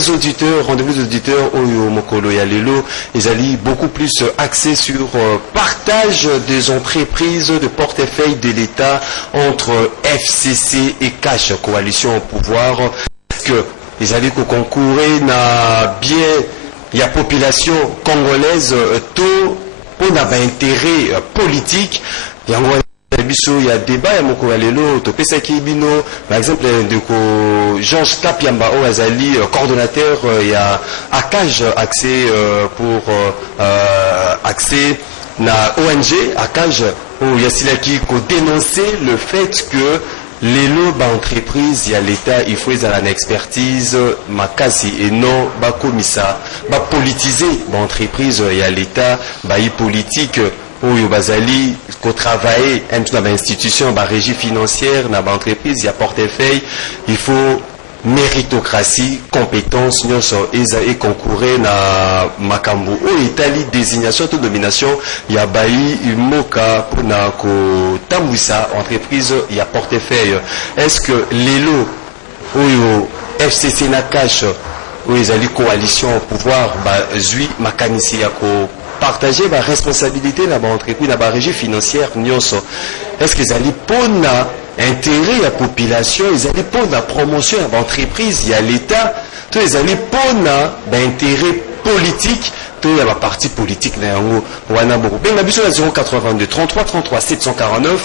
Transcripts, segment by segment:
les auditeurs, rendez-vous des auditeurs, Oyo Mokolo Yalelo, ils allaient beaucoup plus axés sur partage des entreprises de portefeuille de l'État entre FCC et Cash, coalition au pouvoir. Est-ce que ils allaient concourir na bien, il y a population congolaise, tout, pour un intérêt politique, il y a il y a débat, il y a Moko Alelo, Topesaki Bino, par exemple, de Georges Kapiamba, Azali, coordonnateur, il y a ACAJ, accès pour accès na ONG, ACAJ, où il y a Silaki qui a dénoncé le fait que les lots d'entreprise, il y a l'État, il faut une expertise, makasi et non, bah commissaire, bah politiser l'entreprise, il y a l'État, bah politique. Oyo bazali ko travailler dans l'institution, dans la régie financière, dans l'entreprise, il y a portefeuille, il faut méritocratie, compétence, et concourir na makambo. Ou Italie, désignation, toute domination, il y a bailli, moka, pour na ko tambouissa, entreprise, il y a portefeuille. Est-ce que les lots, Oyo, FCC na cash, ou ils allaient coalition au pouvoir, bah, zui, makanisi yako, partager la responsabilité dans l'entreprise, dans la régie financière. Est-ce qu'ils allaient pour l'intérêt de la population, ils allaient pour la promotion de l'entreprise, il y a l'État, ils allaient pour l'intérêt politique, il y a la partie politique. Ben, 082 33 33 749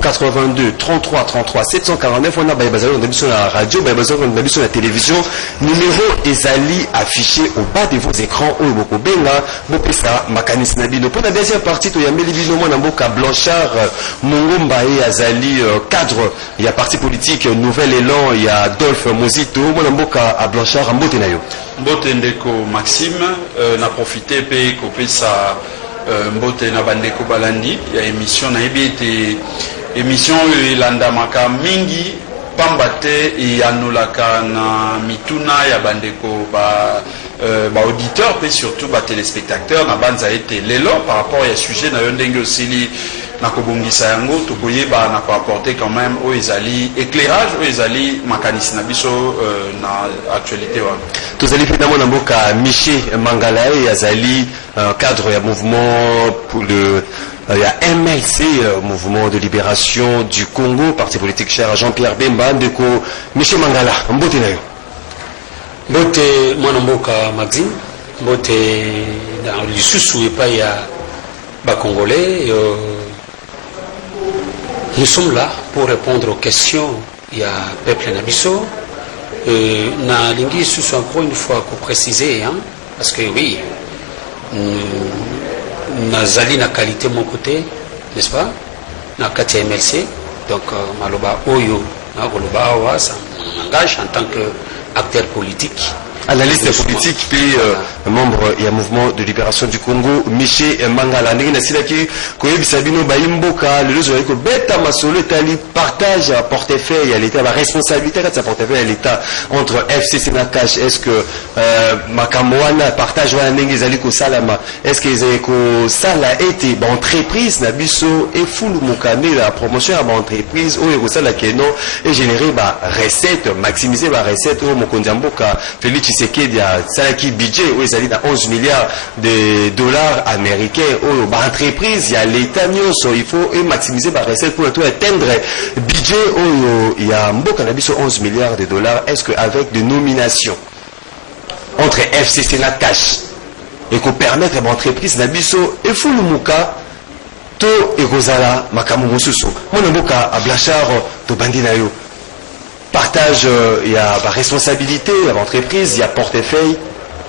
082 33 33 749 on a la radio, la télévision. Numéro Ezali affiché au bas de vos écrans. Pour la deuxième partie, il y a Melibino Mboka Blanchard, Mongomba et Azali cadre. Il y a parti politique Nouvel Élan, il y a Adolphe Mozito, Mboka à Blanchard, Mbotenayo. Mbotendeko Maxime, n'a profité pe kopesa mbote na bandeko balandi ya émission na ebité émission elanda maka mingi pambate et anolaka na mituna ya bandeko ba auditeur pe surtout ba téléspectateurs na banza été lelo par rapport à sujet na yondenge osili na kobongisa yango tokoyeba na ko apporter quand même au ezali éclairage au ezali makanisi na biso na actualité wa tous allez finalement na mboka Miché Mangala et azali cadre ya mouvement pour le il y a MLC, Mouvement de Libération du Congo, parti politique cher à Jean-Pierre Bemba, Ndeko, Miché Mangala, Mbote Nayo. Mbote, Mwanamboka Maxime, Mbote, dans le sous et pas il y a bas congolais. Nous sommes là pour répondre aux questions. Il y a peuple Nabiso. Na lingi sous encore une fois pour préciser, hein, parce que oui. Nazali na qualité mon côté, n'est-ce pas? Na kati MLC, donc maloba oyo na goloba wa ça m'engage en tant qu'acteur politique. Analyste politique, puis membre il y a mouvement de libération du Congo, Miché Mangala. N'engina silaki koyebi sabino baimboka le lozo ko beta masolo tali partage à portefeuille à l'État la responsabilité de sa portefeuille à l'État entre FCC na cash. Est-ce que makamwana partage wa ndenge zali ko salama? Est-ce que ezali ko sala été ba entreprise na biso et fulu mukane la promotion à ba entreprise o ko sala keno et générer ba recette maximiser ba recette o mokonzi mboka Félix Tshisekedi a salaki budget où ils allaient dans 11 milliards de dollars américains où bah entreprise il y a l'État il faut maximiser la recette pour atteindre budget où il y a mboka na biso 11 milliards de dollars. Est-ce que avec des nominations entre FCC et cash et qu'on permettre à l'entreprise na biso et fou le muka to et kozala makamu mosusu mon mboka à Blachard to bandina yo partage, il y a la responsabilité à l'entreprise, il y a portefeuille.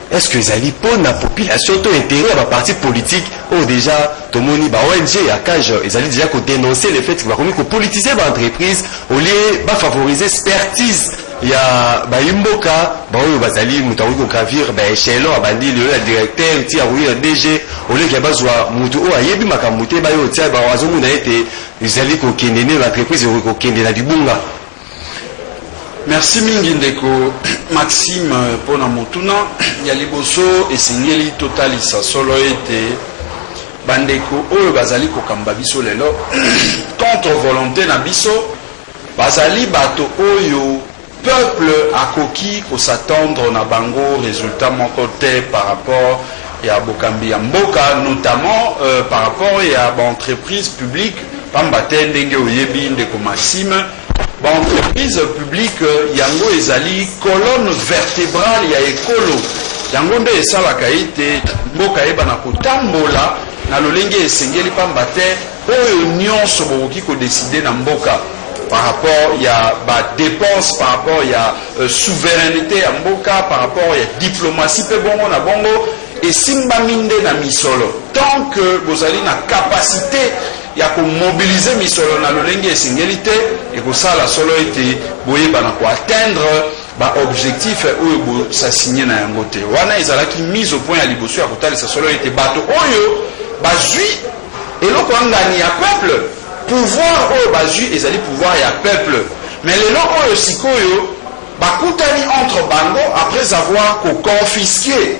Est-ce que les alliés pour la population, tout intérêt à la partie politique, ou déjà, tout le monde, ONG, à Cage, ils allaient déjà dénoncer le fait qu'il va politiser l'entreprise, au lieu de favoriser l'expertise. Il y a Imboka, Bazali, Moutaoui, Gravir, Échelon, Abandi, le directeur, le DG, au lieu qu'il y a besoin, Moutou, Ayebi, Makamouté, Bayotia, Barazou, ils allaient qu'au l'entreprise, au Kendena du Bunga. Merci mingi ndeko Maxime pona motuna ya liboso esengeli totalisa solo ete bandeko oyo bazali kokamba biso lelo contre volonté na biso bazali bato oyo peuple akoki ko s'attendre na bango résultat moko te par rapport ya bokambi ya mboka, notamment par rapport ya ba entreprise publique pamba te ndenge oyebi ndeko Maxime, ba entreprise publique yango ezali colonne vertébrale ya ekolo, yango nde esalaka ete mboka ebana kotambola na lolenge esengeli pamba te oyo nyonso bokoki kodeside na mboka par rapport ya ba dépense, par rapport ya souveraineté ya mboka, par rapport ya diplomatie pe bongo na bongo esimba minde na misolo. Tant que bozali na capacité ya ko mobiliser misolo na lolenge esengeli te ekosala solo ete boyeba ko atteindre ba objectif oyo bo sa signé na yango te. Wana ezalaki mise au point ya liboso ya kotalisa solo ete bato oyo bazui eloko ngani ya peuple, pouvoir oyo bazui ezali pouvoir ya peuple, mais lelo oyo sikoyo bakutani entre bango après avoir confisqué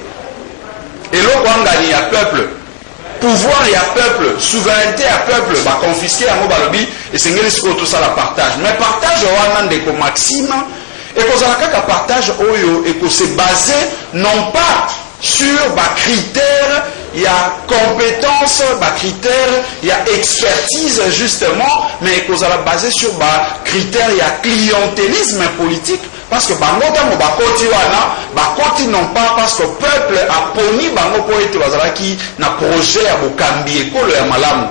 eloko ngani ya peuple, pouvoir ya peuple, souveraineté ya peuple, confisqué yango balobi esengeli sikoyo tosala partage. Mais partage wana ndeko Maxime ekozala kaka partage oyo ekose basé non pas sur ba critères, il y a compétence, ba critères, il y a expertise justement, mais qu'on a basé sur ba critères, il y a clientélisme politique, parce que bango tango bakoti wana, bakoti non pas parce que peuple a poni bango po ete bazalaki na projet ya bokambi ekolo ya malamu.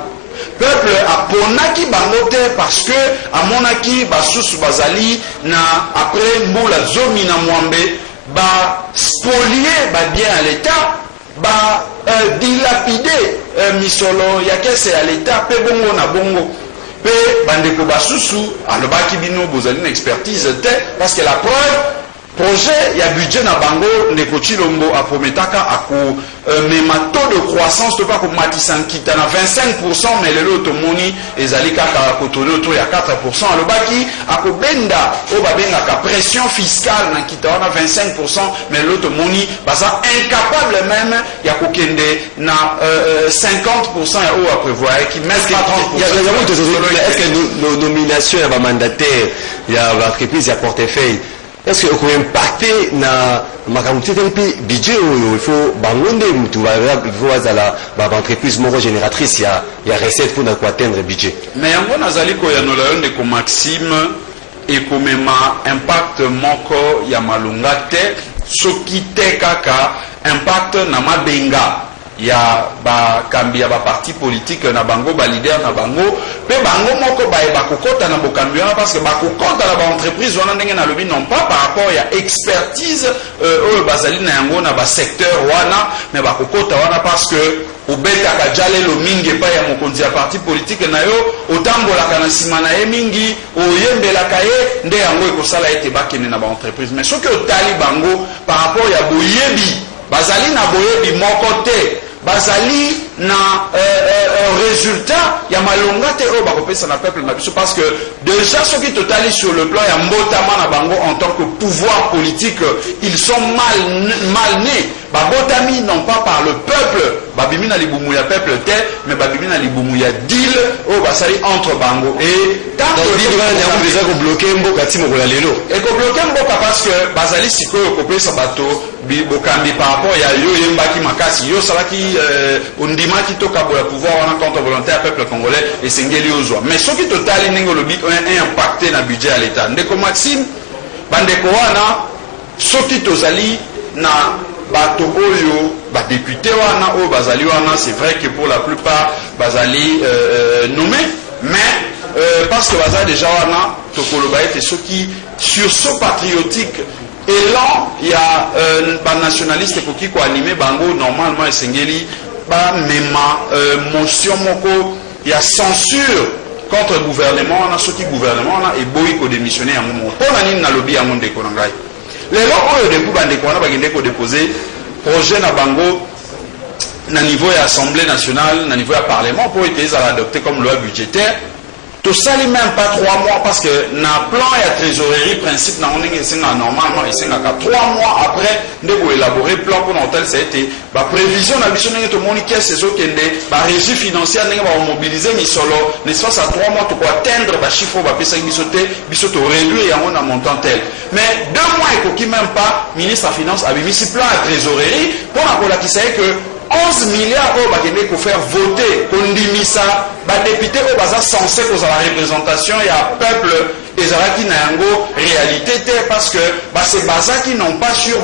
Peuple a ponaki bango te parce que amonaki basusu bazali na après mbula zomi na mwambe ba spolier ba bien à l'état, ba dilapider misolo ya kese ya l'état pe bongo na bongo pe bandeko basusu alobaki bino bozali na expertise te parce que la preuve projet ya budget na bango ndeko Chilombo aprometaka ako mema taux de croissance to pas ko matisa nkita na 25%, mais lelo tomoni ezali kaka kotono autour ya 4%, alobaki ako benda o babengaka pression fiscale na nkita wana 25%, mais lelo tomoni baza incapable même ya kokende na 50% ya o prévoir qui même pas 30%. Est-ce que nos nominations ya ba mandataire ya ba entreprise ya portefeuille est-ce que vous impactez na makamute puis budget il faut bangonde tu vas voir la entreprise moro génératrice il y a recette pour atteindre budget mais yango nazali ko ya nolayonde ko Maxime et ko mema impact moko ya malunga te soki te kaka impact na mabenga ya ba kambi ya ba parti politique na bango ba leader na bango pe bango moko ba kokota na bokambi wana parce que ba kokota na ba entreprise wana ndenge na lobi non pas par rapport ya expertise oyo bazali na yango na ba secteur wana, mais ba kokota wana parce que obetaka jalelo mingi pa ya mokonzi ya parti politique na yo otambolaka na sima na ye mingi oyembelaka ye nde yango ekosala ete bakende na ba entreprise. Mais soki otali bango par rapport ya boyebi bazali na boyebi moko te, bazali na résultat ya malonga te oyo bakopesa na peuple na biso, parce que déjà soki totali sur le plan ya mbotama na bango en tant que pouvoir politique ils sont mal nés, babotami non pas par le peuple, babimi na libumu ya peuple te, mais babimi na libumu ya deal oyo basali entre bango et tant que yango déjà ko bloquer mboka ti mokola lelo et ko bloquer mboka parce que bazali sikoyo kopesa bato bokambi par rapport ya yo yembaki makasi yo salaki ondimaki tokabola pouvoir wana contre volonté ya peuple congolais esengeli ozwa. Mais soki totali ndenge olobi impacté na budget ya l'état ndeko Maxime bandeko wana soki tozali na bato oyo ba député wana oyo bazali wana, c'est vrai que pour la plupart bazali nommé, mais parce que baza déjà wana tokoloba ete soki sursaut patriotique élan ya ba nationaliste koki ko animer bango normalement esengeli ba mema motion moko ya censure contre le gouvernement wana soki gouvernement wana eboyi ko démissionner ya momo pona nini na lobby ya monde ko ngai lelo oyo depuis bandeko wana bagende ko déposer projet na bango na niveau ya assemblée nationale na niveau ya parlement pour ete ezala adopté comme loi budgétaire tout ça même pas 3 mois parce que na plan et à trésorerie principe na on est normalement ici na 3 mois après de élaborer plan pour l'hôtel ça a été ba prévision na biso tout monde qui est saison kende ba régie financière n'enga ba mobiliser ni solo l'espace à 3 mois pour atteindre ba chiffre ba pesa biso to réduire yango na montant tel mais 2 mois et qui même pas ministre de finance a mis plan à trésorerie pour la qui sait que 11 milliards au bakende pour faire voter pour ndimisa ba député au baza censé cause la représentation il y a peuple des araki na yango réalité parce que bah ces baza qui n'ont pas sur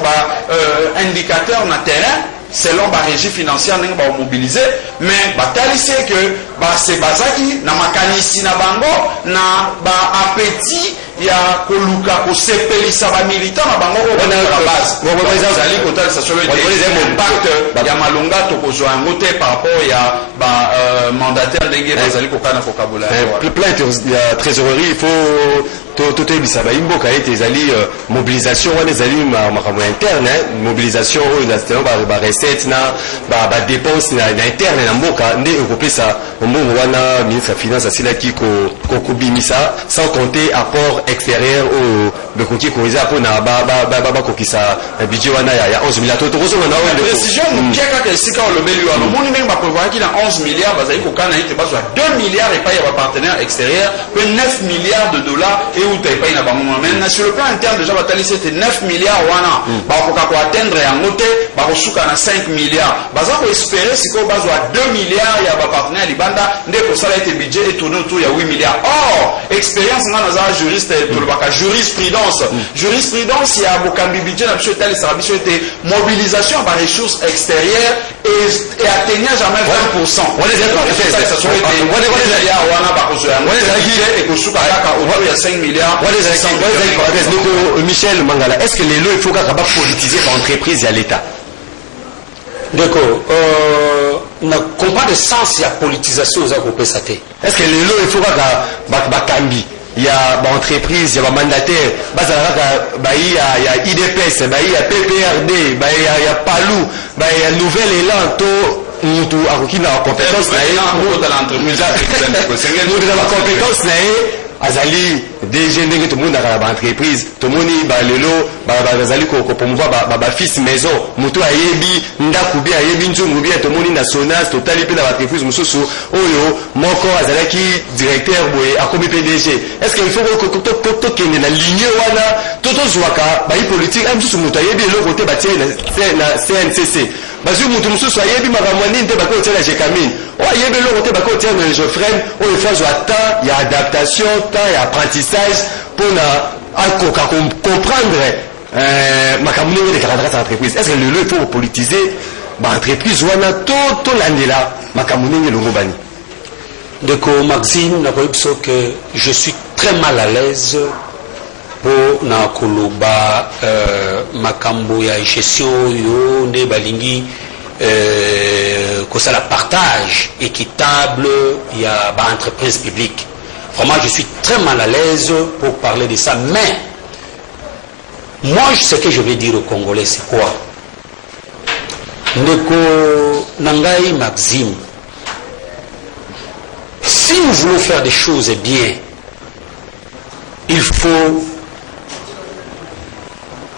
indicateur na terrain selon la régie financière n'enga ba mobiliser mais ba talisé que bah ces baza qui na makanisi na bango na ba appétit ya koluka ko sepelisa ba militant na bango ko na base bazali ko tala ça sur le impact ya malonga to ko zo yango te par rapport ya ba mandataire ndenge bazali ko kana ko kabola plein ya trésorerie il faut tout ebisa ba imboka ete ezali mobilisation wana ezali makambo interne mobilisation oyo na ba recette na ba dépense na interne na mboka nde ekopesa mbongo wana ministre ya finance asilaki ko kubimisa sans compter apport extérieur au bekoki koza pona ba kokisa budget wana ya 11 milliards to kozonga na oyo précision mukiaka ka sika olobeli wana moni menga ba prévoir ki na 11 milliards bazali ko kana ite bazwa 2 milliards et pas ya ba partenaire extérieur que 9 milliards de dollars et ou taille pas na bango mais sur le plan interne déjà batali c'était 9 milliards wana ba ko ka ko atteindre yango te ba ko suka na 5 milliards baza ko espérer siko bazwa 2 milliards ya ba partenaire libanda nde ko sala ite budget et tourner autour ya 8 milliards or expérience ngana za juriste to le baka jurisprudence ya bokambi budget na biso etali sa biso était mobilisation par ressources extérieures et atteignant jamais 20%. On les a pas ça soit été wana ba ko zo ya et ko suka kaka autour ya 5 milliards. Donc Michel Mangala, est-ce que les lois il faut qu'à politiser par entreprise et à l'État? D'accord. Na comprend le sens ya politisation aux groupes saté. Est-ce que les lois il faut qu'à kambi il y a ba entreprise, il y a ba mandataire, il y a IDPS, il y a PPRD, il y a Palou, il y a Nouvel Élan, tout mutu akoki na compétence na ye na compétence na ye azali DG ndenge to mona ka ba entreprise to moni ba lelo bazali ko promouvoir ba fils maison mutu ayebi ndaku bi ayebi nzungu bi to moni na Sonas to tali pe na ba entreprise mususu oyo moko azalaki directeur boye akomi PDG. Est-ce qu'il faut que kende na ligne wana toto zwaka ba politique am mususu mutu ayebi le côté ba tie na CNCC bazu mutu mususu ayebi makamwani nte bako tie na Jekamine o ayebi le côté bako tie na Geoffrey o il faut temps il y a adaptation temps et apprentissage pour comprendre makamune de caractère entreprise. Est-ce que le faut politiser l'entreprise ou on a tout l'année là makamune le ngobani? Donc Maxime n'a pas dit que je suis très mal à l'aise pour na koloba makambo ya gestion yo ne balingi que ça la partage équitable il y a ba entreprise publique. Vraiment, je suis très mal à l'aise pour parler de ça. Mais, moi, ce que je vais dire aux Congolais, c'est quoi? Neko Nangai Maxime, si nous voulons faire des choses bien, il faut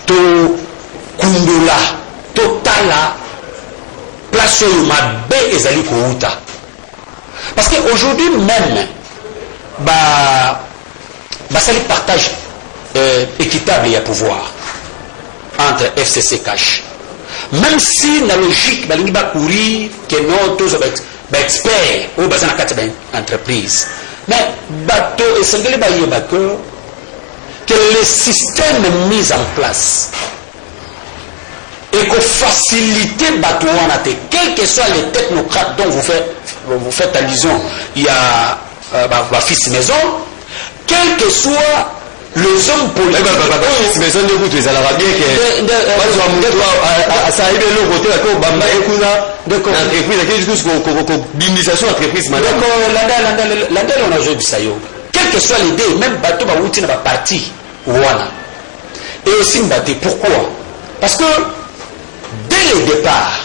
to kundola, totala, place où ma baie et zali kouta. Parce qu'aujourd'hui même, ça les partage équitable et à pouvoir entre FCC Cash. Même si la logique va courir que nous tous experts ou dans la entreprise, mais bateau et single que le système mis en place et que faciliter bateau quels que soient les technocrates dont vous faites allusion, il y a fils maison, quel que soit les hommes politiques. Fils maison de goût, les arabes bien que ça arrive le côté à quoi Bamba et Kuna, d'accord, entreprise, à quel discours d'indisation entreprise, madame. D'accord, l'andel on a joué du sayo. Quel que soit l'idée, même bateau, outil n'a pas parti, voilà. Et aussi Mbaté, pourquoi? Parce que dès le départ,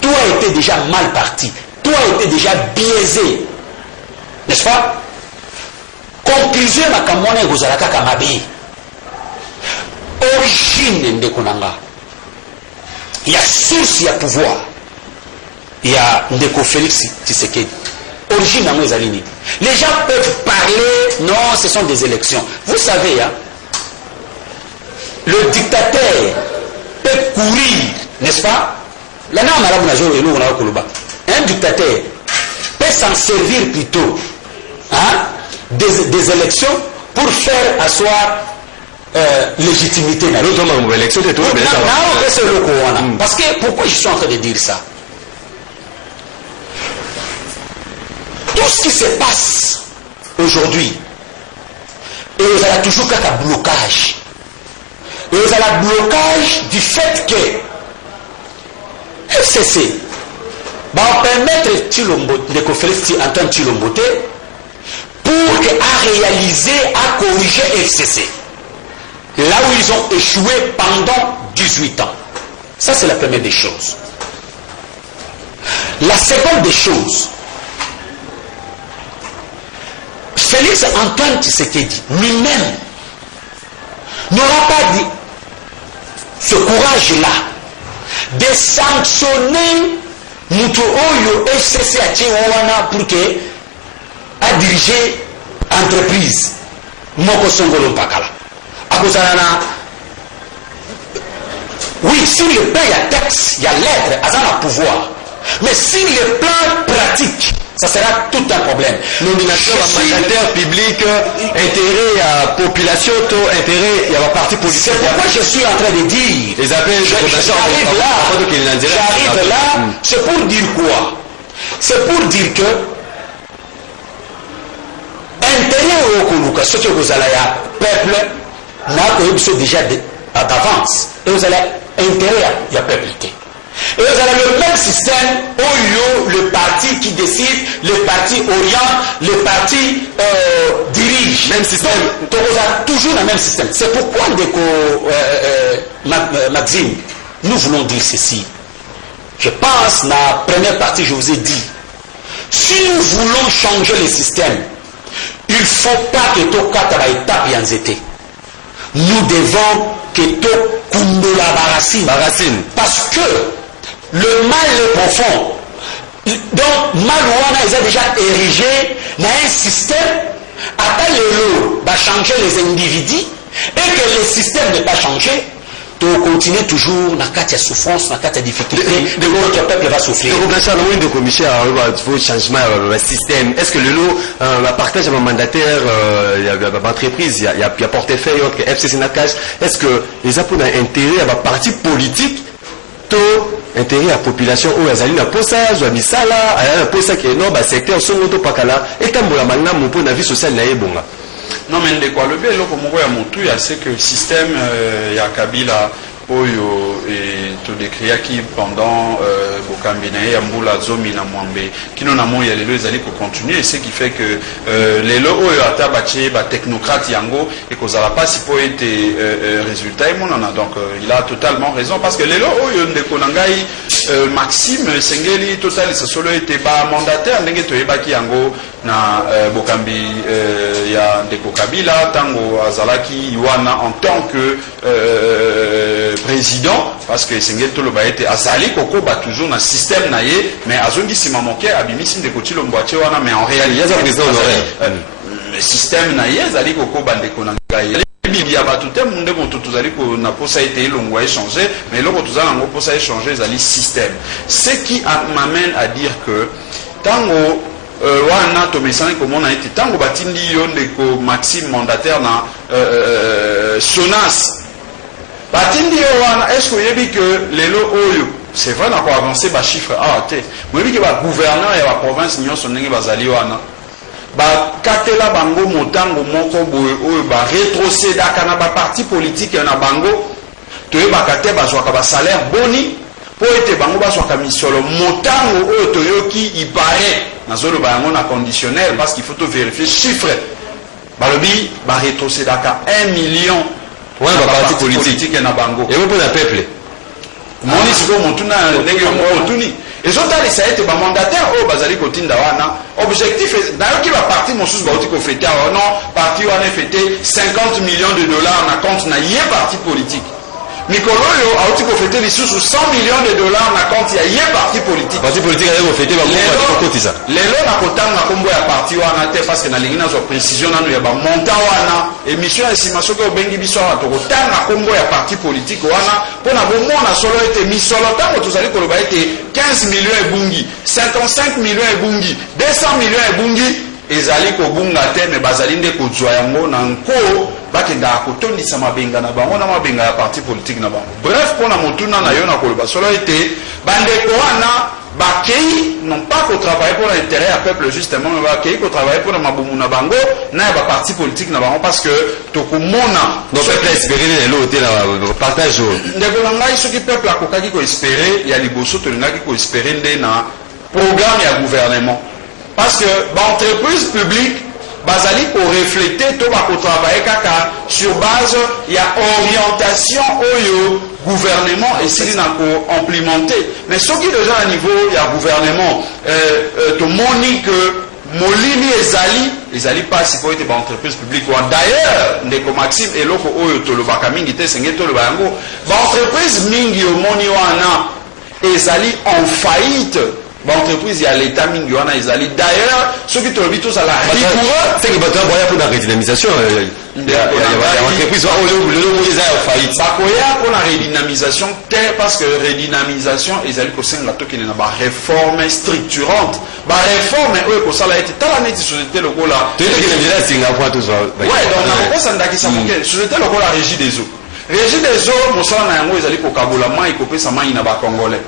tout a été déjà mal parti, tout a été déjà biaisé. N'est-ce pas? conclusion makambo wana ekozala kaka mabe. Origine ndeko nanga ya source ya pouvoir ya ndeko Félix Tshisekedi. Origine nango ezali nini? Les gens peuvent parler, non, ce sont des élections. Vous savez, hein, le dictateur peut courir, n'est-ce pas? Un dictateur peut s'en servir plutôt, hein, des élections pour faire asseoir légitimité. Parce que pourquoi je suis en train de dire ça? Tout ce qui se passe aujourd'hui, et il y a toujours un blocage. Et il y a un blocage du fait que FCC va permettre de faire Antoine Tshilombo pour réaliser, à corriger FCC. Là où ils ont échoué pendant 18 ans. Ça, c'est la première des choses. La seconde des choses, Félix Antoine Tshisekedi lui-même n'aura pas dit ce courage-là de sanctionner Moutou Oyo FCC à Tchewana pour que à diriger entreprise Moko Songolo Mpakala. À cause oui, sur le plan il y a texte, il y a lettre, à ça a pouvoir. Mais sur le plan pratique, ça sera tout un problème. Nomination à mandataire public, intérêt à population, intérêt à la partie politique. C'est pourquoi je suis en train de dire. Les appels, j'arrive là, c'est pour dire quoi? C'est pour dire que intérêt au Koluka, ce que vous allez à peuple, n'a déjà d'avance. Et vous allez intérêt à peuple. Et vous avez le même système où le parti qui décide, le parti oriente, le parti dirige. Même système. Donc vous avez toujours le même système. C'est pourquoi, Maxime, nous voulons dire ceci. Je pense, dans la première partie, je vous ai dit, si nous voulons changer le système, il ne faut pas que tout cas à l'étape yanzete. Nous devons que tout kundola barasine. Parce que le mal est profond. Donc, Malouana, ils ont déjà érigé dans un système, après le lot, va changer les individus, et que le système n'est pas changé, tu continues toujours dans la souffrance, dans la difficulté, le peuple va souffrir. Système. Est-ce que le lot partage un mandataire, l'entreprise, il y a portefeuille, FCC Nakash, est-ce que les apôtres ont intérêt à la partie politique, intérêt à la population où ils allaient pour ça, je mis ça là, pour ça qui est non, secteur son auto pakala, et tant que la magna mon point de vie social n'est bon. Non mais de quoi le bien, c'est que le système y a Kabila oyo et tout décrit qui pendant Bokambina et Amboula Zomi na Mwambe qui n'ont pas moyen les allez pour continuer, ce qui fait que les lots oyo atabaché ba technocrate yango et qu'on n'a pas si pour être résultat et mon en a donc il a totalement raison parce que les lots oyo de Konangai Maxime Sengeli total ça solo était ba mandataire ndenge to yebaki yango na Bokambi ya ndeko Kabila tango azalaki Iwana en tant que président parce que Sengeli Toloba était azali koko ba toujours na système naie mais azongi simamoke abimisi ndeko Tshilombo wana mais en réalité le système naie azali koko bandeko nangai il y a tout le monde qui a pas été long échangé, mais là tout ça n'a pas échangé les systèmes. Ce qui m'amène à dire que tango wana to mesana comme on a été tango batindi yondeko Maxime mandataire na Sonas batindi wana est-ce que yebi que les lo oyo c'est vrai n'a pas avancé ba chiffre té moi yebi que ba gouverneur et la province nyo sonenge bazali wana ba katela bango motango moko boye oyo ba rétrocédaka na ba parti politique na bango toyeba kate bazwaka ba salaire boni po ete bango bazwaka misolo motango oyo toyoki il paraît nazolo ba yango na conditionnel parce qu'il faut to vérifier chiffre balobi ba rétrocédaka 1 million ouais ba parti politique na bango et pour le peuple moni siko motuna ndenge motuni ezotalisa ete bamandataire oyo bazali kotinda wana objectif nayoki baparti mosusu bauti kofete awa non parti wana efete 50 millions de dollars na compte na ye parti politique mikolo oyo auti kofete lisusu 100 millions de dollars na compte ya ye parti politique parti politique aye kofete bakokotisa lelo nakotanga nkombo ya parti wana te parce que nalingi nazwa précision nano ya bamontant wana émission ya nsima soki obengi biso awa tokotanga nkombo ya parti politique wana mpona bomona solo ete misolo ntango tozali koloba ete 15 millions ebungi 55 millions ebungi 200 millions ebungi ezali kobunga te me bazali nde kozwa yango na nko bakendaka kotondisa mabenga na bango na mabenga ya parti politique na bango bref mpona motuna na yo na koloba solo ete bandeko wana bakei non pas kotravaille pour l'intérêt ya peuple justement mais bakei kotravaille pour na mabumu na bango na ya baparti politique na bango parce que tokomona donc peuple espéré lelo te na partage ndeko na ngai soki peuple akokaki koespere ya liboso tolingaki koespere nde na programme ya gouvernement parce que l'entreprise publique bazali ko refléter to ba ko travailler kaka sur base ya orientation oyo gouvernement essayé na ko implémenter mais ce qui déjà à niveau ya gouvernement to moni que molini ezali pas si faut être ba entreprise publique ou d'ailleurs ndeko Maxime eloko oyo to lobaka mingi te senge to loba yango ba entreprise mingi o moni wana ezali en faillite l'entreprise ya l'état mingi wana ezali d'ailleurs ceux qui tolobi tous à la rigoureux c'est que bato boya pour la redynamisation ya entreprise oyo lelo moyeza ya faillite bakoya pour la redynamisation te parce que redynamisation ezali kosenga tokende na ba réforme structurante ba réforme oyo kosala ete tala neti société lokola toyekende njela Singapour to ouais donc nakokosa ndakisa moke société lokola régie des eaux mosala na yango ezali kokabola mai kopesa mai na bakongolais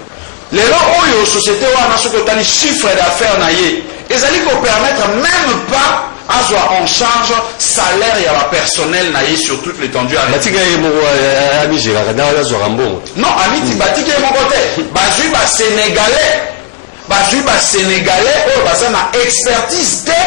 lelo oyo société wana soki otali chiffre d'affaires na ye ezali kopermettre même pas azwa en charge salaire ya bapersonnel na ye sur toute l'étendue batika ye moko amigéraka na azwaka mbongo non amiti batika ye moko te bazwi basénégalais oyo baza na expertise te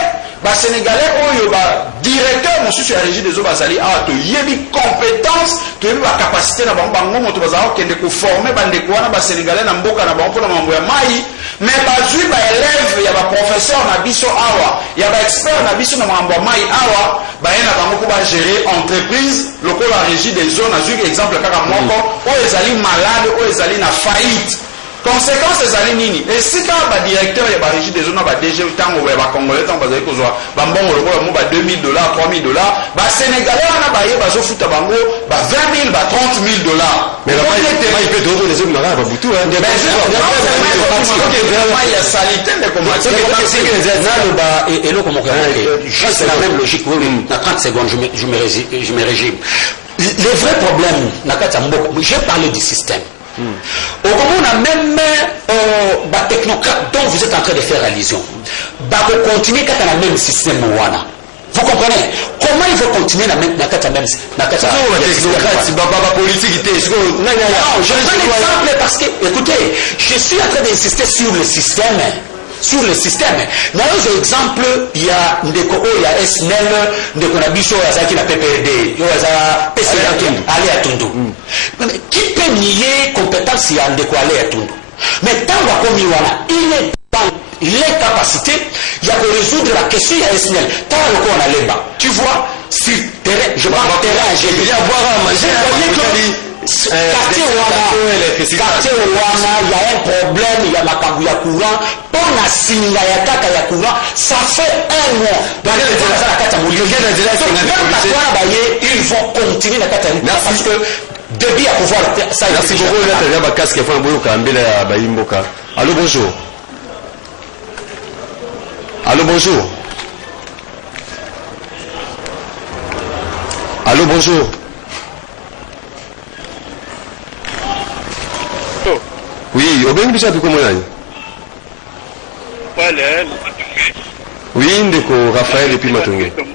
basénégalais oyo badirecteur mosusu ya régie des eaux bazali awa toyebi compétence toyebi bacapacité na bango moto bazala kokende koforme bandeko wana basénégalais na mboka na bango mpona mambo ya mai mais bazwi baélève ya baprofesseur na biso awa ya baexpert na biso na mambo ya mai awa baye na bango mpo bagérer entreprise lokola régie des eaux nazwiki exemple kaka moko oyo ezali malade oyo ezali na faillite conséquence ezali nini esika badirecteur ya barégie des eaux na badg ntango ya bacongolais ntango bazali kozwa bambongo lokola mo ba $2000 $3000 basénégalais wana baye bazofuta bango ba $20 000 ba $30 000 mais mai mpe tozo ezobimaka babutu ya salite naloba eloko moko c'est la même logique na 30 secondes je me régime le vrai problème na kati ya mboka j'ai parlé du système on a même technocrates dont vous êtes en train de faire allusion continuer quand on a même système wana. Vous comprenez comment il veut continuer la même politique. Non, je donne un exemple parce que écoutez, je suis en train d'insister sur le système. Sur le système. Dans un exemple, il y a ndeko il y a SNEL, ndeko na biso ya zaki na PPRD, yo za PCA aller à Tundu. Qui peut nier compétence ya ndeko aller à Tundu? Mais tant que comme il est dans les capacités, il y a de résoudre la question à SNEL. Tant qu'on a les bas. Tu vois, sur terrain, je parle terrain, j'ai déjà voir à manger. Quartier Wana, il y a un problème, il y a Makabu ya courant, pour la singa ya kaka ya courant, ça fait un mois. Dans les gens la kata mouli. Ils vont continuer la kata parce que début à pouvoir ça. Merci beaucoup. Là, tu as un casque qui fait un boulot quand même à Bayimboka. Allô, bonjour. Allô, bonjour. Allô, bonjour. Oui, au bien que tu comment oui, ndeko Raphaël et puis Matonge. Pour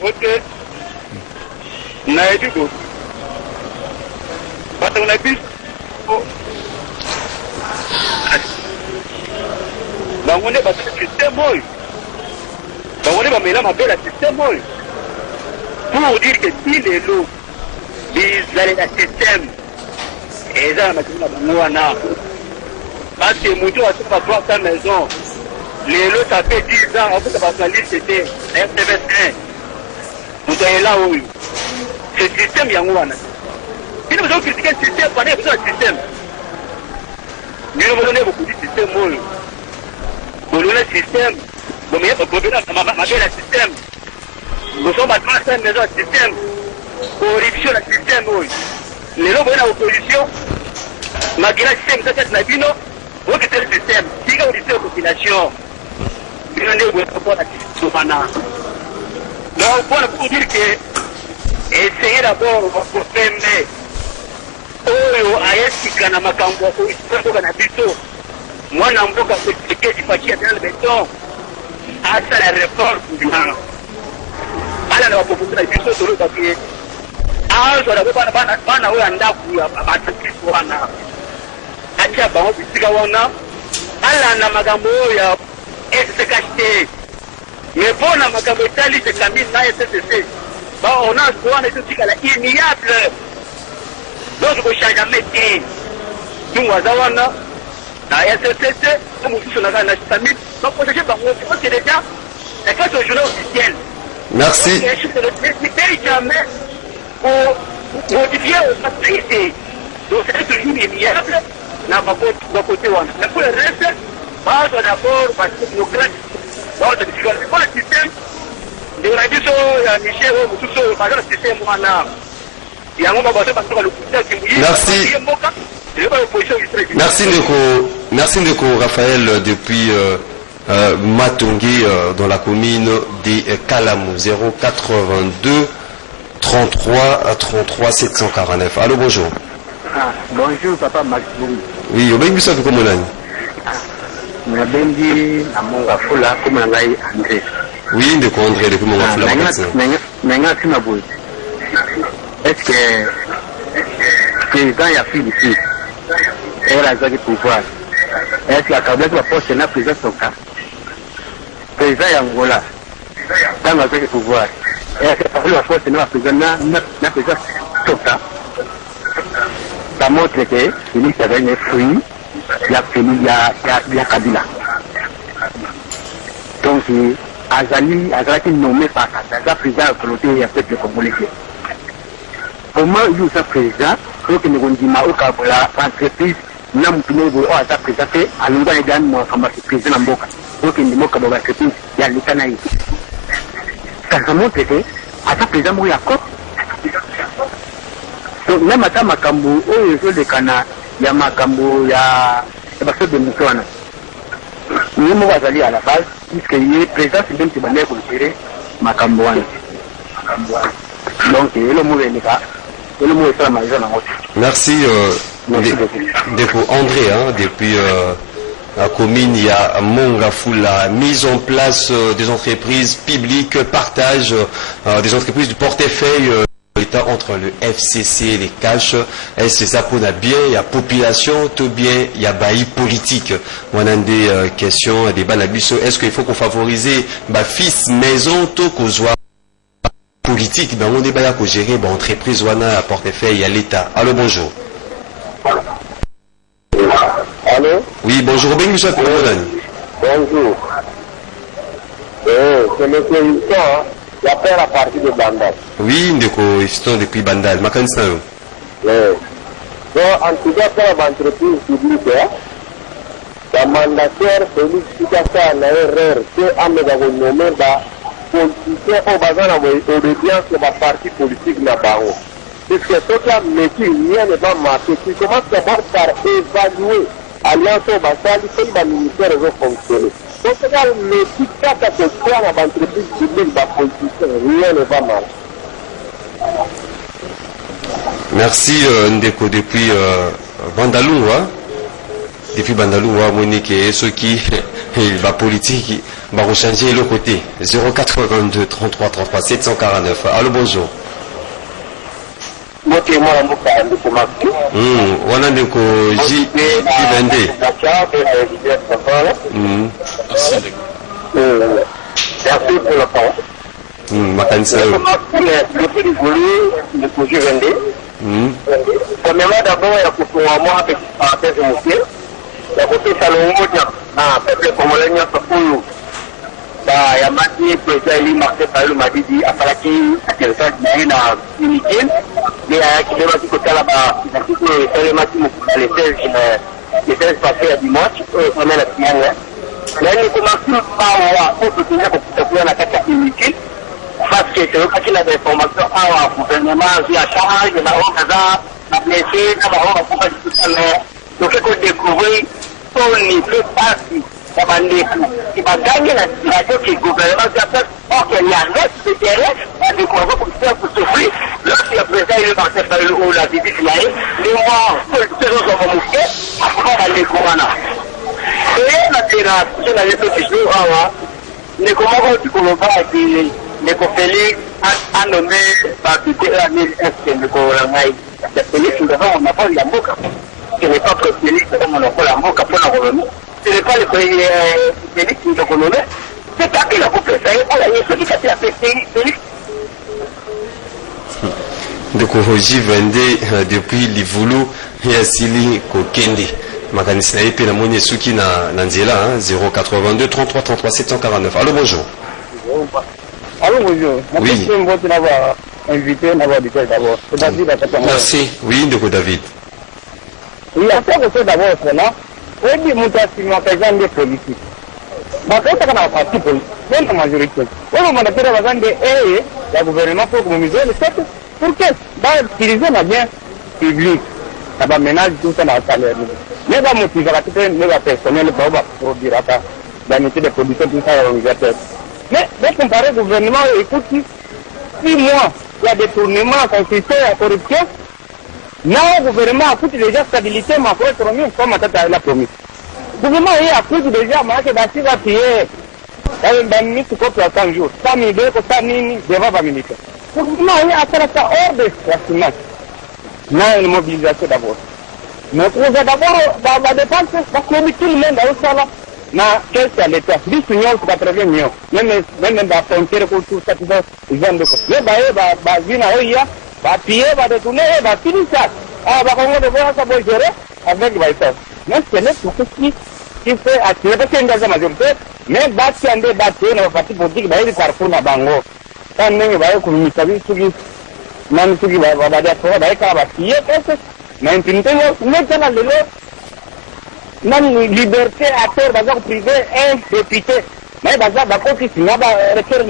dire que si les lots, les systèmes, et ça, parce que Moutou a trouvé 300 maisons. Les lots, ça fait 10 ans, en fait, ça va c'était FTV1. Vous avez là où ce système, il y a un. Si nous avons critiqué le système, on a besoin du système. Nous avons donné beaucoup de système. Nous avons le système. Nous avons le système. Nous sommes à 300 maisons de système. Corruption le système. Les lots, on a opposition. Malgré le système, ça c'est Nabino. Vous quittez le système. Si vous avez la population, vous avez la population. Donc, pour dire que, essayez d'abord de faire oyo ayesika na makambo oyo na biso mwana mboka kutiketi pakia tena beton asa la réforme du bana ala na wapofuta na biso tolo papier azo na bana oyo ndaku ya batakisi wana acha bango bitika wana ala na makambo oyo ya SCKT mais bon na makambo etali de Camille na SCC ba on a droit de tout la ignoble. Donc, je ne change jamais de nous, Wazawana, la SCC, nous sommes dans la famille, donc protéger par moi, c'est déjà la classe au journal officiel. Merci. Je ne paye jamais pour modifier au patricité. Donc, c'est toujours ignoble, n'a pas côté one. Mais pour le reste, pas d'abord, parce que nos classes, dans le système, de la radio, Michel, tout ça, par exemple, le système, merci. Merci Ndeko Raphaël depuis Matongi dans la commune des Kalamou 082 33 33 749. Allô, bonjour. Bonjour papa Maxime. Oui, au Benguissa de Komonani. Nabendi Amonga Fula comme Ngai André. Oui, Ndeko André depuis Monga Fula. Est-ce que le président a fait ici elle a eu pouvoir? Est-ce qu'il a câblé la poste de la président son cas? Le président Angola, dans la pouvoir, est-ce qu'il a câblé la poste de la président son cas? Ça montre que il y a une fruit, il y a Kabila. Donc, Azali qui nommé par la président de la peuple congolais. Comment il y a président, donc nous avons dit que l'entreprise n'a pas été présentée à l'endroit également comme président Mboka. Donc nous avons dit que l'entreprise il y a l'État naïf. Ça montre que à sa président il y a quoi? Donc même à Makambo, au de Cana, il y a Makambo, il y a des de Moussouana. Nous avons allé à la base, puisque il est président, c'est même qui va pour gérer Makambo. Donc il est le mot de l'État. Merci Ndeko André, depuis la commune, il y a Mongafou, la mise en place des entreprises publiques, partage des entreprises du portefeuille l'État entre le FCC et les cash. Est-ce que ça pour la bien, il y a population, tout bien, il y a bailli politique. On a des questions, des débats. Est-ce qu'il faut qu'on favorise fils maison, tout qu'on soit politique, ben on est bien à gérer entreprise à portefeuille à l'État. Allô, bonjour. Allô? Oui, bonjour. Bonjour. C'est le président, il a fait la partie de Bandal. Oui, Ndeko Fiston depuis Bandal. Makansa. Oui. Donc, en tout cas, pour l'entreprise publique, la mandataire, celui qui a fait une erreur, c'est à me nommer politicien au bazar obédience de la partie politique là-bas. Puisque tout là, métier, rien ne va marcher. Tu commences d'abord par évaluer alliance au bazar, comme le ministère va fonctionner. Donc là, le métier, ça se croit dans l'entreprise publique, la politicien, rien ne va marcher. Merci Ndeko depuis Bandalou, depuis Bandalou, Monique et ceux qui va politique va rechanger le côté 082 33 33 749. Allô, bonjour. On a Ndeko J22. Merci pour le temps. Makansa. Premièrement, d'abord, il y a pour moi avec parenthèse monsieur. La kopesa longonya na peuple congolais nyonso oyo bayambaki président eli Martin Fayulu Madidi asalaki atterrissage na ye na Philippines nde ayaki bemaki kotala baarticle oyo esalemaki mokula le 16 passé ya dimanche oyo esomela tianga nani komartine awa oyo totinza kokuta kuna na kati ya Philippines parce que toyokaki na bainformation awa gouvernement azwi ya charge na oyo aza na blessé na baoyo bakufa lisusa toke kodécouvrir toni mpe pasi ya bandeko bagange na radio ke gouvernement japas or qu'il y a l'autre de terrain badécouvrir pour souffrir lorsque le président il est parti faire le la visite là les mois saison za moke après bandeko wana et na tena na yeso kisho awa ne komako tikoloba ki ne ko Félix a nommé Bakité à 2001 ne ko rangai ya Félix ndio on a pas ya mboka ce n'est pas que Félix comme on a pas la mboka pour la colonie ce n'est pas le Félix qui le colonie c'est pas qu'il a coupé ça et voilà il faut qu'il a fait Félix donc J22 depuis Livulu et Asili Kokende makanisi na ye mpe namoni esuki na nzela 082 33 33 749. Allô, bonjour. Allô, bonjour. Oui. Merci d'avoir invité, d'avoir dit d'abord. C'est David à cette Merci. Oui, Ndeko David. Oui, à ce que c'est d'abord, là, on dit que par exemple des politiques. Parce que c'est un parti politique, c'est la majorité. On a demandé par exemple le gouvernement pour communiquer le fait pour que utiliser les biens publics, ça va ménager tout ça dans le salaire. Mais va motiver la personnel pour dire à la vanité des producteurs, tout ça, organisateurs. Mais dès qu'on parle du gouvernement, écoute, 6 mois, il y a des tournements consistés à corruption. Non, le gouvernement a coûté déjà stabilité, mais il faut être remis comme il a promis. Le gouvernement a coûté déjà, mais il va payer. Il y a une mise pour 100 jours. 100 000 euros, 100 000 devant 20 minutes. Le gouvernement a fait ça hors de la finance. Non, une mobilisation d'abord. Mais pour ça d'abord, la dépense, parce que tout le monde a eu ça. Na qu'est-ce qu'il y a l'État? 10 millions, 80 millions. Même la frontière pour tout ça, ils ont de quoi. Mais bah, vina oya, bah, piller, bah, détourner, bah, finir ça. Ah, bah, comment de voir ça pour gérer avec bah, mais c'est là pour qui fait attirer, parce qu'il y a une majorité, mais bah, si on est battu, dans le parti politique, bah, il est carrefour na bango. Quand on est, bah, communiquer, même si bah, bah, d'accord, bah, il va piller, qu'est-ce que, mais impunité, maintenant, le lot, même liberté à terre, bazar privé, un député. Mais bazar, bah, quand il n'a pas retiré,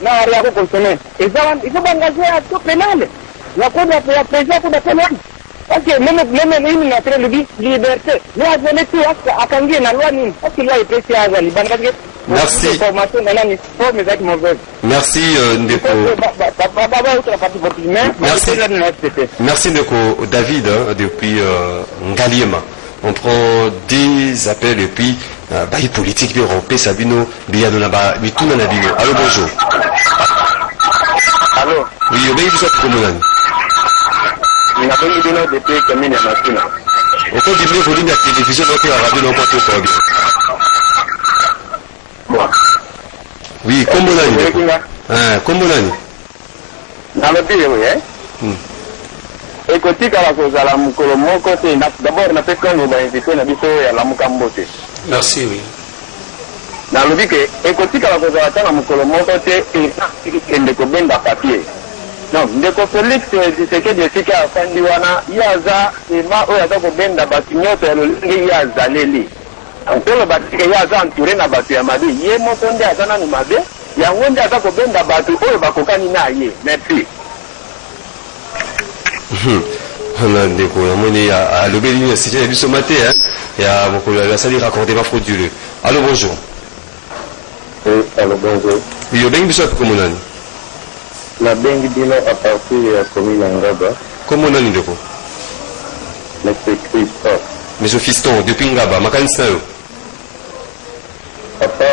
n'a rien consommer. Et ça, il faut engager à tout pénal. La cour de la présidence pour la pénal. Parce que même il n'a pas le liberté. Nous avons tout à Kangi, à la loi, parce qu'il a été précis à Zali. Merci. Merci, Ndeko. Merci, Ndeko David, depuis Ngaliema. On prend des appels et puis les politiques qui ont Sabino, Biyanonaba, Mituna Nabino. Allô, bonjour. Allô. Oui, vous êtes comment? Il n'a pas eu de nom de pays comme il y a maintenant. Au fond, il faut la télévision, donc la radio, non pas tout bien. Oui, comment on comment on dans le pays, oui, écoutez, quand vous allez à mon côté, d'abord, on a fait qu'on va inviter la biso et la Mukambote. Merci, oui. Dans le but, écoutez, quand vous allez à mon côté, et ne combien de papier. Non, de Félix, c'est que des filles à Fandiwana, Yaza, et ma oya combien de bâtiments, et Yaza, Lili. Donc, le bâtiment Yaza entouré na bâtiment Yamadi, Yemo Konde Azana Numade, Yawonde Aza combien de bâtiments, et Bakokani Naye. Merci. Ndeko namoni alobi l'université ya biso matin ya mokolo ya sali raccordement frauduleux. Allô, bonjour. Oui, allô, bonjour. Oui, obengi biso comme nani? La bengi dino à partir de la commune Ngaba. Comment nani, Ndeko? Monsieur Christophe. Monsieur Fiston, depuis Ngaba, makanisa yo. Papa,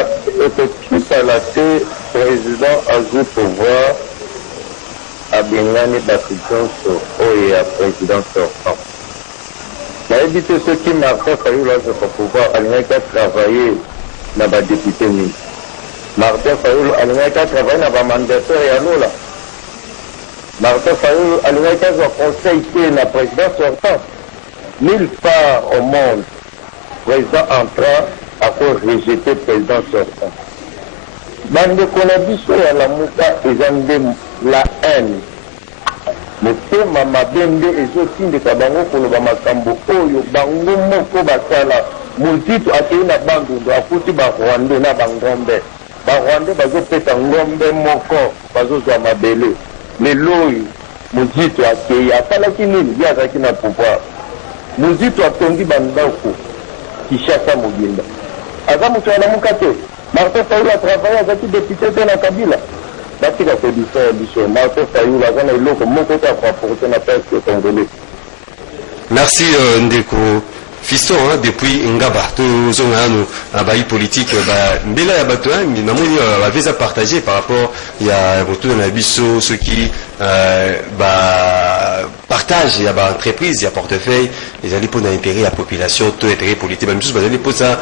effectif à la tête, président a joué pouvoir à Bengani Batijon sur OEA président sortant. Mais il dit que ceux qui n'ont pas fallu là pour pouvoir aller travailler dans les députés. Martin Fayoul allait travailler dans les mandataires et à nous là. Martin Fayoul allait conseiller la présidence sortant. Nulle part au monde, président entrant encore rejeté président sortant. Bandeko na biso ya lamuka eza nde la haine. Motema mabende ezotindika bango koloba makambo oyo bango moko basala. Mozitu akei na bandundu akuti barwande na bangombe. Barwande bazopesa ngombe moko bazozwa mabele. Lelo oyo Mozitu akei asalaki nini ye azalaki na pouvoir. Mozitu atongi bandako Kishasa Mobimba. Aza moto ya lamuka te. Martin Fayulu a travaillé avec le député de la Kabila. Batika Kodissa ya biso. Martin Fayulu aza na iloko moko ta kwa porter na peste congolais. Merci Ndeko Fiston, depuis Ngaba, tous on a bail politique, mbela ya bato na moni aveza partagé par rapport il y a retour na biso ceux qui partage il y a entreprise il y a portefeuille les alliés pour intérêt la population tout intérêt politique même chose bazali pour ça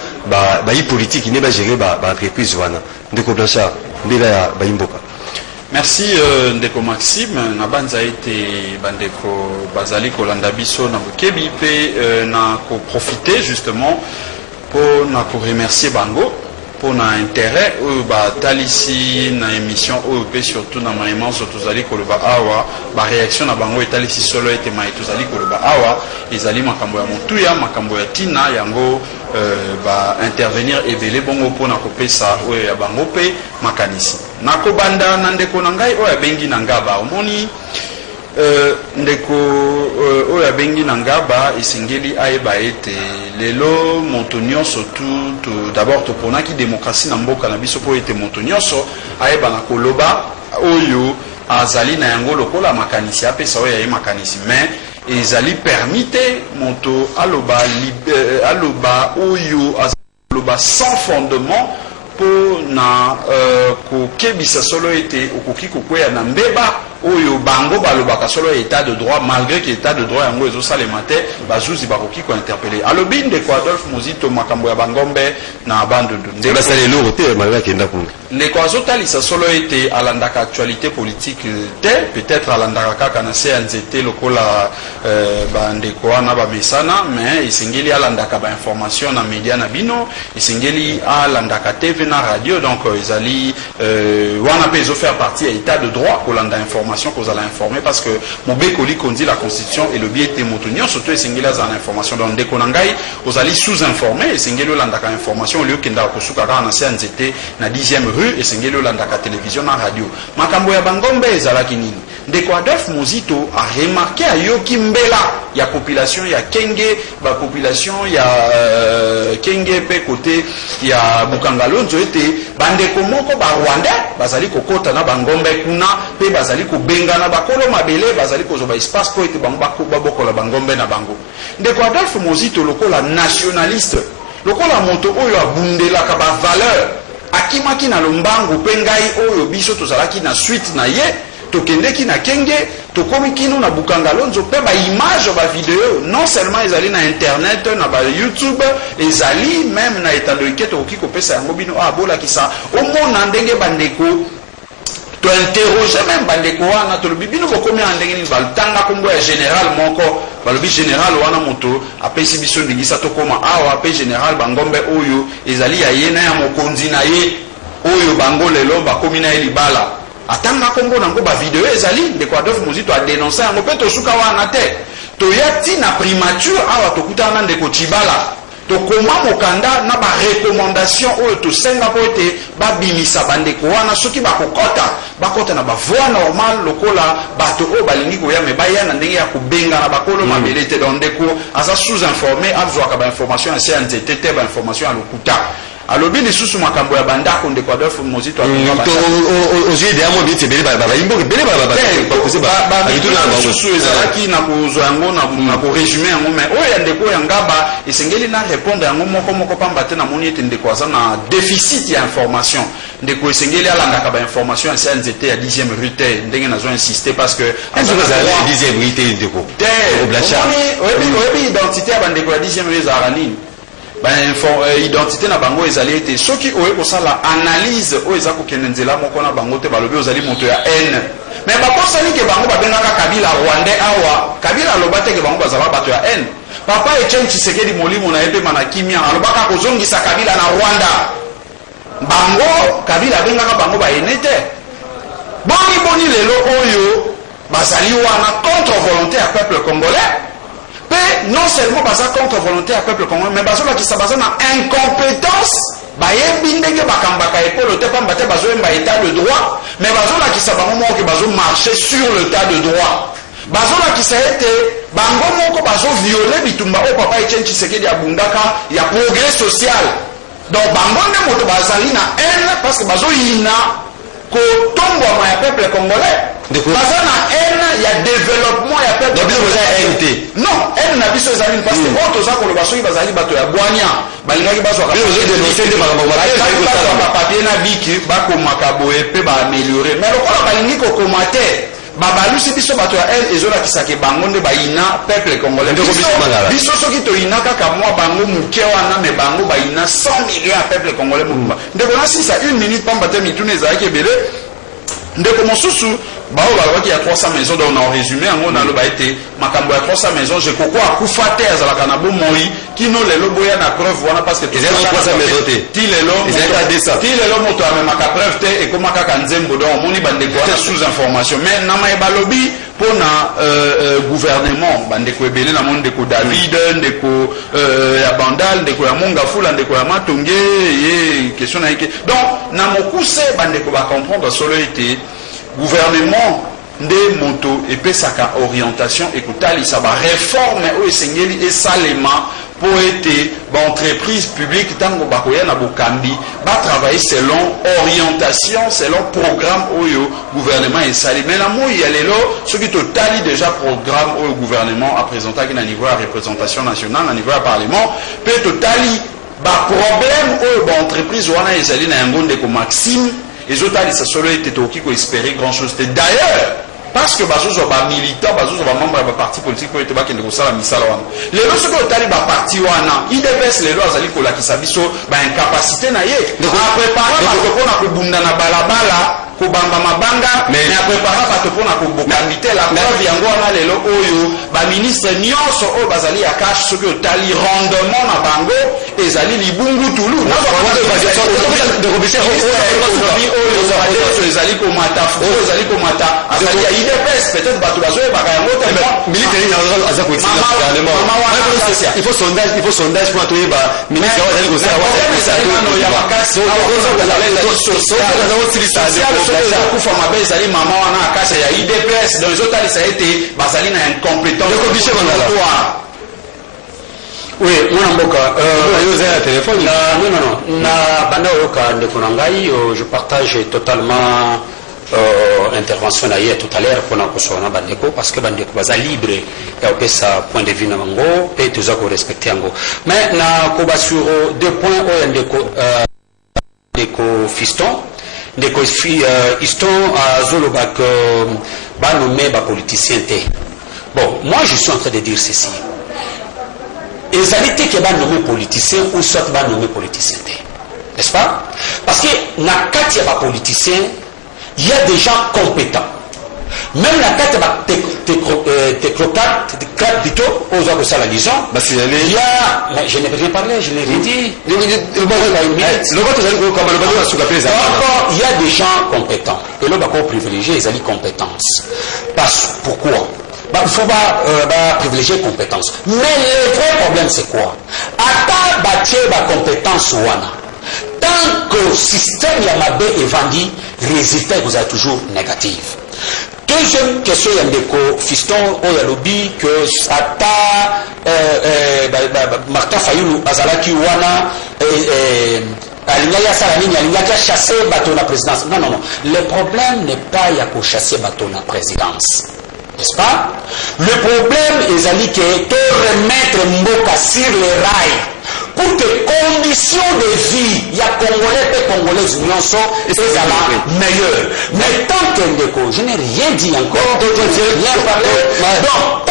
bail politique ne ba gérer entreprise wana Ndeko Blanchard mbela ya baimboka. Merci Ndeko Maxime na banza ete bandeko bazali kolanda biso na bokebi pe na ko profiter justement pour na ko remercier bango pour na intérêt oyo batalisi na émission oyo pe surtout na maïman tozali koloba awa ba réaction na bango etalisi solo ete mai tozali koloba awa ezali makambo ya motuya makambo ya tina yango ba intervenir ebele bongo pona kopesa oyo ya bango pe makanisi nako banda na ndeko na ngai oyo abengi na Ngaba omoni ndeko oyo abengi na Ngaba esengeli ayeba ete lelo moto nyonso tu d'abord toponaki démocratie na mboka na biso po ete moto nyonso ayeba na koloba oyo azali na yango lokola makanisi apesa oyo ya makanisi mais ezali permite moto aloba oyo aloba sans fondement pour na kokebisa solo ete okoki kokwea na mbeba oyo bango balobaka solo état de droit malgré que état de droit yango ezosalema te bazuzi bakoki ko interpeller alobi Ndeko Adolphe Muzito makambo ya bangombe na bandundu ndeko azotalisa solo ete alandaka actualité politique te peut-être alandaka kaka na se ya nzete lokola bandeko wana bamesana mais esengeli alandaka bainformation na média na bino esengeli alandaka TV na radio donc ezali wana pe ezofaire partie ya état de droit kolanda information que vous allez informer parce que mon bécoli dit la constitution et le biais de motonio surtout et singila za information donc dès qu'on engaille vous allez sous-informer et singelo landaka information au lieu kenda kosuka na CNZT na 10e rue et singelo landaka télévision na radio makambo ya bangombe ezalaki nini Ndeko Adolphe Muzito a remarqué à yoki mbela ya population ya kenge ba population ya kenge pe côté ya Bukangalonzo ete bandeko moko ba Rwanda bazali kokota na bangombe kuna pe bazali bengana bakolo mabele bazali kozoba espace po ete bango babokola bangombe na bango Ndeko Adolphe Muzito lokola nationaliste lokola moto oyo abundelaka ba valeur akimaki na lombangu pe ngai oyo biso tozalaki na suite na ye tokendeki na kenge tokomi kino na Bukangalonzo pe ba image ba vidéo non seulement ezali na internet na ba YouTube ezali même na etaloike tokoki kopesa yango bino abola kisa omona ndenge bandeko to interroger même bandeko wana to lobibino bokomi andenge ni baltanga kombo ya général moko balobi général wana moto apesi biso ndingisa to koma awa pe général bangombe oyo ezali ya yena ya mokonzi na ye oyo bango lelo bakomi na libala atanga kombo nango ba vidéo ezali Ndeko Adolphe Muzito a dénoncer yango pe to suka wana te to yati na primature awa to kutana Ndeko Chibala to koma mokanda na ba recommandation oyo to senga po ete babimisa bandeko wana soki bakota na ba voix normal lokola bato o balingi ko ya me baya na ndenge ya kubenga na bakolo mabele te donc Ndeko aza sous-informé azwaka ba information ya CNZT te ba information ya lokuta alobi lisusu makambo ya bandako Ndeko Adolphe Muzito ozie de amo biti bele imbo bele lisusu ezalaki na kozwa yango na ko résumer yango mais oyo ya Ndeko ya Ngaba esengeli na répondre yango moko pamba te na moni ete Ndeko aza na déficit ya information Ndeko esengeli alandaka ba information ya CNZT ya 10e rue te ndenge nazo insister parce que 10e rue te Ndeko au Blanchard oyebi identité ya bandeko ya 10e rue za nini identité na bango ezali ete soki oye kosala analyse oyo eza kokende nzela moko na bango te balobi ozali moto ya haine mais bakosali ke bango babengaka Kabila Rwandais awa Kabila aloba te ke bango bazala bato ya haine papa Etienne Tshisekedi Molimo na ebe manakimia alobaka kozongisa Kabila na Rwanda bango Kabila bengaka bango ba enete boni lelo oyo bazali wana contre volonté à peuple congolais pe non seulement baza contre volonté à peuple congolais mais bazola ki sa baza na incompétence bayebi ndenge bakambaka ekolo te pamba te bazoyemba état de droit mais bazolakisa bango moko ke bazomarche sur l'état de droit bazolakisa ete bango moko bazoviole bitumba oyo papa Etienne Tshisekedi abundaka ya progrès social donc bango nde moto bazali na haine parce que bazoyina kotombwama ya peuple congolais baza na haine ya développement ya peuple congolais non haine na biso ezali parce que oyo toza koloba soki bazali bato ya bwania balingaki bazwaka papier na biki bakomaka boye mpe baaméliore mais lokola balingi kokoma te babalusi biso bato ya haine ezolakisaka bango nde bayina peuple congolais biso soki toyina kaka mwa bango moke wana me bango bayina 100 millions ya peuple congolais mokumba ndeko nasisa 1 minute pamba te mituna ezalaki ebele ndeko mosusu bao balobaki ya 300 maisons donc na résumé yango naloba ete makambo ya 300 maisons je koko akufa te azalaka na bomoi kino lelo boya na preuve wana parce que ti lelo moto amemaka preuve te ekoma kaka nzembo donc omoni bandeko wana sous information mais na maye balobi mpona gouvernement bandeko ebele na moni ndeko David ndeko ya Bandal ndeko ya Mongafula ndeko ya Matonge ye question na yeke donc na mokuse bandeko bacomprendre solo ete gouvernement nde moto epesaka orientation ekotalisa bareforme oyo esengeli esalema po ete baentreprise publique ntango bakoya na bokambi batravaille selon orientation selon programme oyo gouvernement esali mais na moi ya lelo soki totali déjà programme oyo gouvernement apresentaki na niveau ya représentation nationale na niveau ya parlement mpe totali baproblème oyo baentreprise wana ezali na yango ndeko Maxime ezotalisa solo ete tokoki koespérer grand chose te d'ailleurs parce que bazozwa bamilitant bazozwa bamembre ya baparti politique oyo ete bakende kosala misala wana lelo soki otali baparti wana idps lelo azali kolakisa biso baincapacité na ye aprépara bato mpona kobunda na balabala kobamba mabanga mais aprépara bato mpona kobokambi te la preuve yango wana lelo oyo baministre nyonso oyo bazali ya kashe soki otali rendement na bango ezali libungutulu ezali komata oyo ezali komata azali ya idps peut-être bato bazoyebaka yango te il faut sondage pour toyeba ministre azali kosala kufa mabe ezali mama wana akasha ya idps donc ezotalisa ete bazali na incompétence oui mwana mboka non na banda oyoka ndeko na ngai je partage totalement intervention na ye tout à l'heure mpona kosona bandeko parce que bandeko baza libre ya kopesa point de vue na bango mpe toza korespecte yango mais na koba sur deux points oyo ndeko fiston ndeko Fiston azoloba que banomé bapoliticien te bon moi je suis en train de dire ceci ezali te ke banomé politicien ou soit banomé politicien te n'est-ce pas parce que na kati ya bapoliticien il y a des gens compétents même la carte technocrate plutôt aux hommes ça la disons il y a mais je n'ai rien parlé je l'ai dit il y a des gens compétents et là on privilégier les compétences pourquoi il faut pas privilégier compétences mais le vrai problème c'est quoi à bâtir la compétence wana tant que le système Yamabe est vendu résultat vous avez toujours négatif. Deuxième question, il y a des Fiston au Yalobi que Ata Martin Fayoulou Azalaki Wana Alingaya Salamini Alingaya chasser bateau la présidence. Non. Le problème n'est pas il y a pour chasser bateau la présidence. N'est-ce pas? Le problème est ali que de remettre Mboka sur les rails pour que conditions de vie, il y a Congolais et Congolaises union sont meilleures. Mais tant que je n'ai rien dit encore, rien parlé. Donc,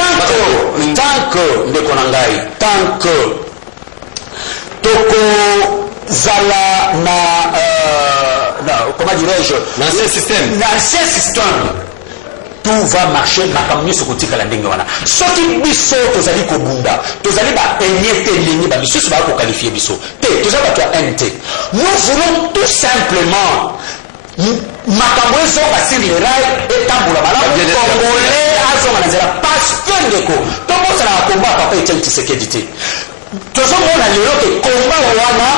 tant que Ndeko Nangai, tant que Toko Zala comment dirais-je, l'ancien système, tout va marcher makambo nyonso kotikala ndenge wana soki biso tozali kobunda tozali baenye te ndenge bamisusu bakokalifie biso te toza bato ya nt nous voulons tout simplement makambo ezonga sur le rail etambola malamu congolais azonga na nzela parce que ndeko tokosala makombo ya papa Etienne Tshisekedi te tozomona lelo ke komba wana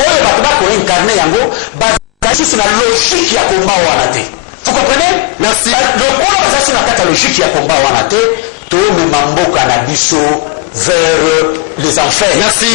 oyo bato bakoincarne yango bazali susu na logique ya komba wana te. Vous comprenez? Merci. Le coup, c'est la catalogie qui a combat en athée, tout le mambo cannabis vers les enfers. Merci.